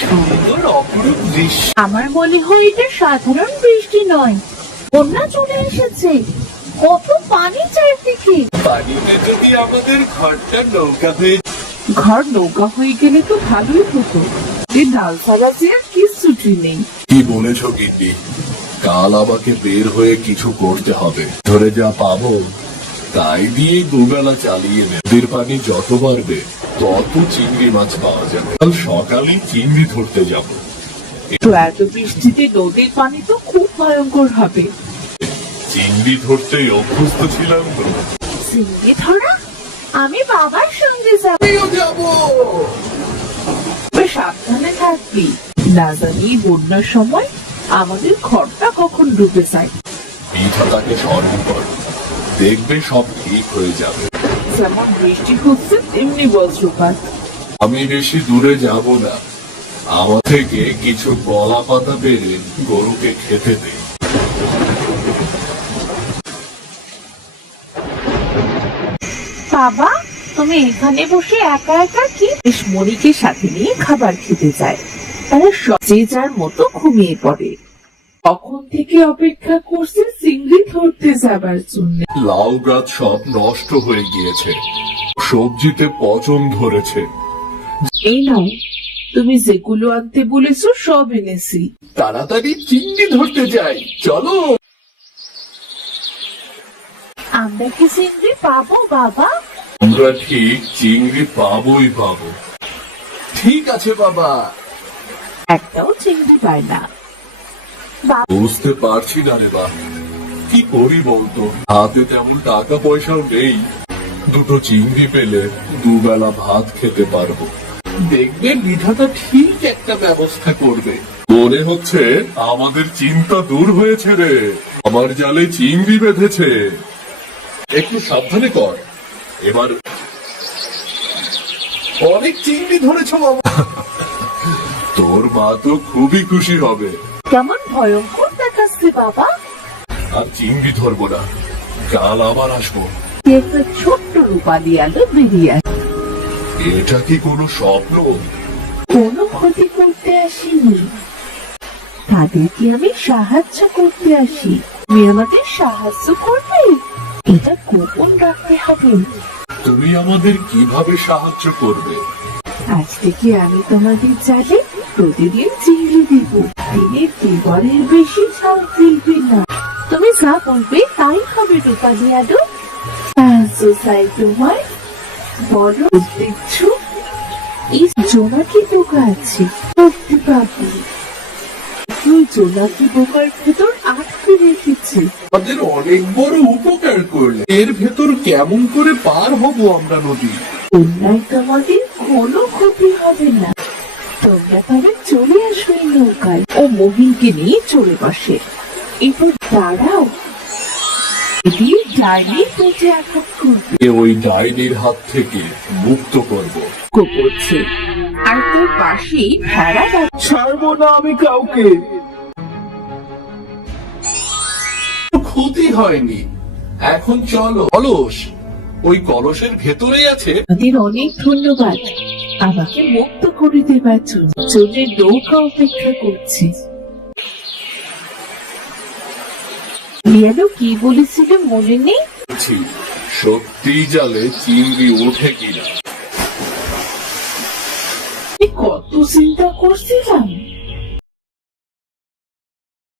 সুন্দর অপরূপ দৃশ্য আমার মনে হয় এটা সাধারণ বৃষ্টি নয়। বন্যা চলে এসেছে। কত পানি চারদিকে। পানিতে যদি আমাদের ঘরটা নৌকা হয়ে ঘর নৌকা হয়ে গেলে তো ভালোই হতো। এই ডাল যে আর কিচ্ছুটি নেই। কি বলেছ গিন্নি? কাল আমাকে বের হয়ে কিছু করতে হবে। ধরে যা পাবো তাই দিয়ে দুবেলা চালিয়ে নদীর পানি যত বাড়বে তত চিংড়ি মাছ পাওয়া যাবে। কাল সকালেই চিংড়ি ধরতে যাব। তো এত বৃষ্টিতে নদীর পানি তো খুব ভয়ঙ্কর হবে। চিংড়ি ধরতে অভ্যস্ত ছিলাম তো। চিংড়ি ধরা? আমি বাবার সঙ্গে যাব। যাব। সাবধানে থাকবি। না জানি বন্যার সময় আমাদের ঘরটা কখন ডুবে যায়। পিঠাটাকে স্মরণ কর। দেখবে সব ঠিক হয়ে যাবে। যেমন বৃষ্টি হচ্ছে তেমনি বজ্রপাত। আমি বেশি দূরে যাব না। আমার থেকে কিছু কলা পাতা পেরে গরুকে খেতে দে। বাবা তুমি এখানে বসে একা একা কি? বেশ মনিকে সাথে নিয়ে খাবার খেতে যায়। তারা সব যে যার মতো ঘুমিয়ে পড়ে। তখন থেকে অপেক্ষা করছে চিংড়ি ধরতে যাবার জন্য। লাউ গাছ সব নষ্ট হয়ে গিয়েছে। সবজিতে পচন ধরেছে। এই নাও তুমি যেগুলো আনতে বলেছ সব এনেছি। তাড়াতাড়ি চিংড়ি ধরতে যাই চলো। আমরা কি চিংড়ি পাবো বাবা? আমরা ঠিক চিংড়ি পাবোই পাবো। ঠিক আছে বাবা। একটাও চিংড়ি পায় না। বুঝতে পারছি না রে বা কি করি বলতো? হাতে তেমন টাকা পয়সাও নেই। দুটো চিংড়ি পেলে দুবেলা ভাত খেতে পারব। দেখবে বিধাতা ঠিক একটা ব্যবস্থা করবে। মনে হচ্ছে আমাদের চিন্তা দূর হয়েছে রে। আমার জালে চিংড়ি বেঁধেছে। একটু সাবধানে কর। এবার অনেক চিংড়ি ধরেছ বাবা। তোর মা তো খুবই খুশি হবে। কেমন ভয়ঙ্কর দেখাচ্ছে বাবা। আর চিংড়ি ধরবো না। কাল আবার আসব। একটা ছোট্ট রূপালি আলো বেরিয়ে আসে এটা কি কোনো স্বপ্ন? কোনো ক্ষতি করতে আসিনি। তাদেরকে আমি সাহায্য করতে আসি। তুমি আমাদের সাহায্য করবে? এটা গোপন রাখতে হবে। তুমি আমাদের কীভাবে সাহায্য করবে? আজ থেকে আমি তোমাদের জালে প্রতিদিন দিব দিনের দুবারের বেশি ঝাল ফেলবে না তুমি যা বলবে তাই হবে রূপালি তোমায় দেখছ এই জোনাকি পোকা আছে। তুই জোনাকি পোকার ভেতর আটকে রেখেছে? আমাদের অনেক বড় উপকার করলে। এর ভেতর কেমন করে পার হব আমরা নদী? বন্যায় তোমাদের কোনো ক্ষতি হবে না। তারা চলে আসো এই নৌকায় ও মহিনকে নিয়ে চলে বসে। এবার দাঁড়াও ওই ডাইনির হাত থেকে মুক্ত করব? করছে। আর তার পাশেই ভেড়া ছাড়বো না আমি কাউকে। ক্ষতি হয়নি। এখন চলো। কলস ওই কলসের ভেতরেই আছে। অনেক ধন্যবাদ। আমাকে মুক্ত করে দেবার জন্য জনের নৌকা অপেক্ষা করছে। কি বলেছিল? মনে নেই? সত্যি জালে চিংড়ি ওঠে কিনা? কত চিন্তা করছিলাম?